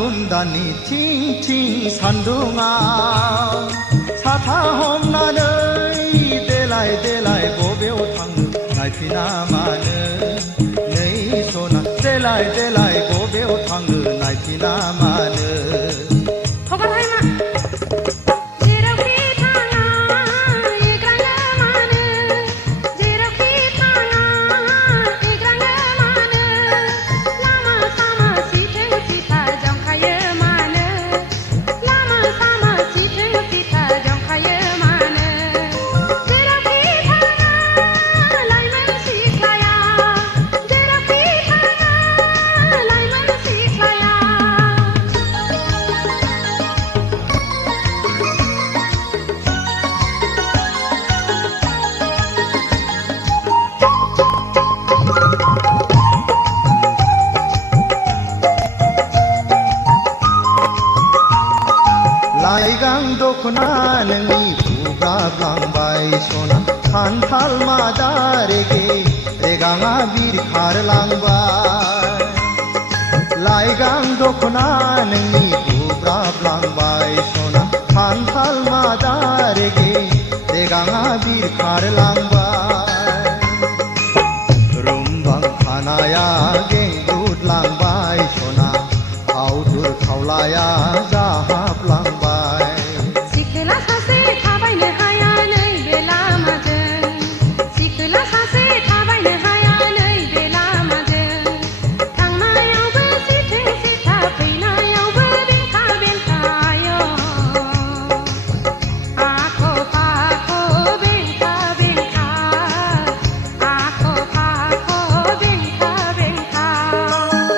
फागुन दाननि थिं थिं सान्दुङाव साथा हमनानै देलाय देलाय बबेयाव थांनो नायफिना मानो नै सना देलाय देलाय बबेयाव थांनो नायफिना मानो लाइगां दखना नोंनि बुब्राबलांबाय सना खान्थाल मादा रेगे रेगाङा बिरखारलांबाय लाइगां दखना नोंनि बुब्राबलांबाय सना खान्थाल मादा रेगे रेगाङा बिरखारलांबाय रुमबां खानाया गेंगुदलांबाय सना आवदुर खावलाया जाहाबलांबाय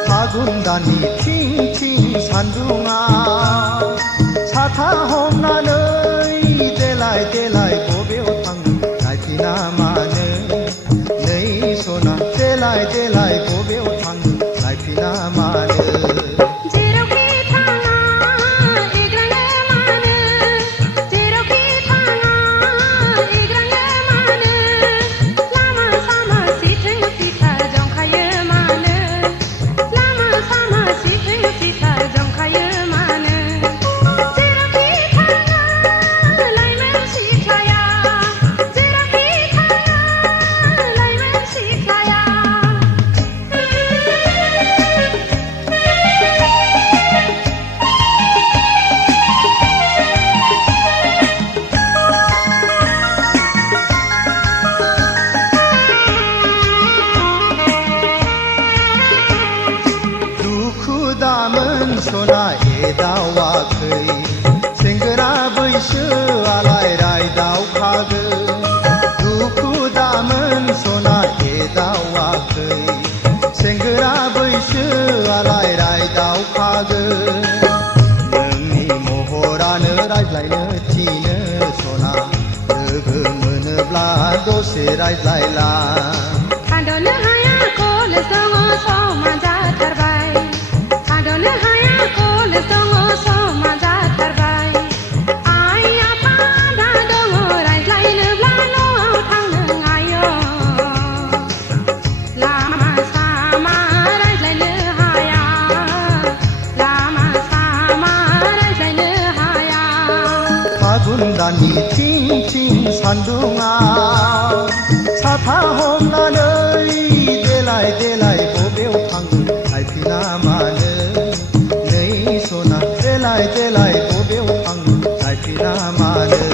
फागुन दाननि थिं थिं सान्दुङाव साथा हमनानै देलाय देलाय बबेयाव थांनो नायफिना मानो नै सना देलाय देलाय बबेयाव थांनो नायफिना मानो दामोन सना एदावाखै सेंग्रा बैसोआलाय रायदावखागोन दुखु दामोन सना एदावाखै सेंग्रा बैसोआलाय रायदावखागोन नोंनि महरानो रायज्लायनो थिनो सना लोगो मोनोब्ला दसे रायज्लायला थाद'नो हाया कलेज दङ समा जाथारबाय थाद'नो हाया कलेज दङ समा जाथारबाय आइ आफा आदा दङ रायज्लायनोब्ला न'आव थांनो आय' लामा सामा रायज्लायनो हाया लामा सामा रायज्लायनो हाया फागुन दाननि थिं थिं सान्दुङाव साथा हमनानै देलाय देलाय बबेयाव थांनो नायफिना मानो नै सना देलाय देलाय बबेयाव थांनो नायफिना मानो